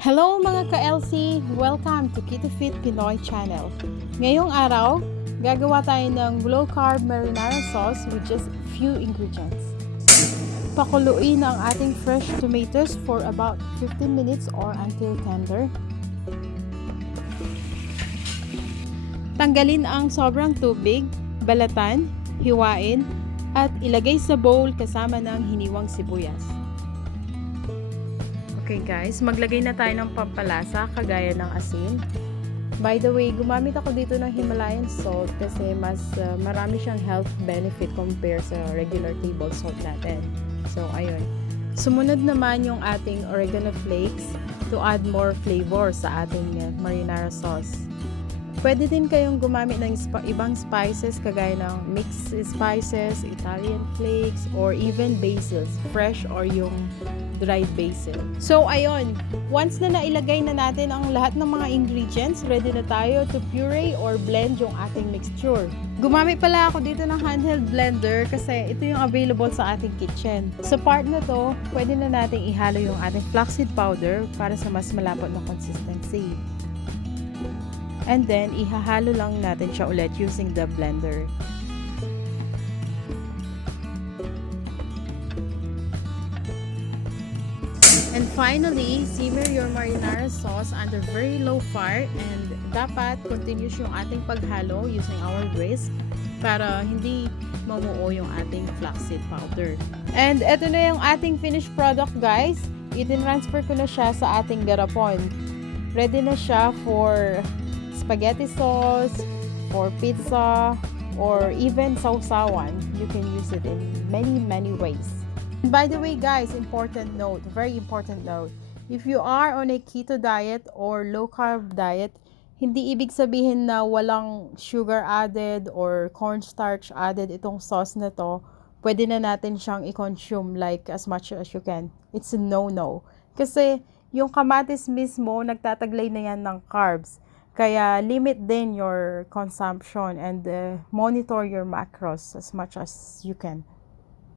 Hello mga ka-LC! Welcome to Keto Fit Pinoy channel. Ngayong araw, gagawa tayo ng low carb marinara sauce with just few ingredients. Pakuluin ang ating fresh tomatoes for about 15 minutes or until tender. Tanggalin ang sobrang tubig, balatan, hiwain, at ilagay sa bowl kasama ng hiniwang sibuyas. Okay guys, maglagay na tayo ng pampalasa kagaya ng asin. By the way, gumamit ako dito ng Himalayan salt kasi mas marami siyang health benefit compare sa regular table salt natin. So ayun. Sumunod naman yung ating oregano flakes to add more flavor sa ating marinara sauce. Pwede din kayong gumamit ng ibang spices kagaya ng mixed spices, Italian flakes, or even basils, fresh or yung dried basil. So ayun, once na nailagay na natin ang lahat ng mga ingredients, ready na tayo to puree or blend yung ating mixture. Gumamit pala ako dito ng handheld blender kasi ito yung available sa ating kitchen. Sa part na to, pwede na nating ihalo yung ating flaxseed powder para sa mas malapot na consistency. And then, ihahalo lang natin siya ulit using the blender. And finally, simmer your marinara sauce under very low fire and dapat continuous yung ating paghalo using our whisk para hindi mamuo yung ating flaxseed powder. And eto na yung ating finished product guys. I-transfer ko na siya sa ating garapon. Ready na siya for spaghetti sauce, for pizza, or even sausawan. You can use it in many ways. By the way guys, important note, very important note. If you are on a keto diet or low carb diet, hindi ibig sabihin na walang sugar added or cornstarch added itong sauce na to. Pwede na natin siyang i-consume like as much as you can. It's a no-no. Kasi yung kamatis mismo, nagtataglay na yan ng carbs. Kaya limit din your consumption and monitor your macros as much as you can.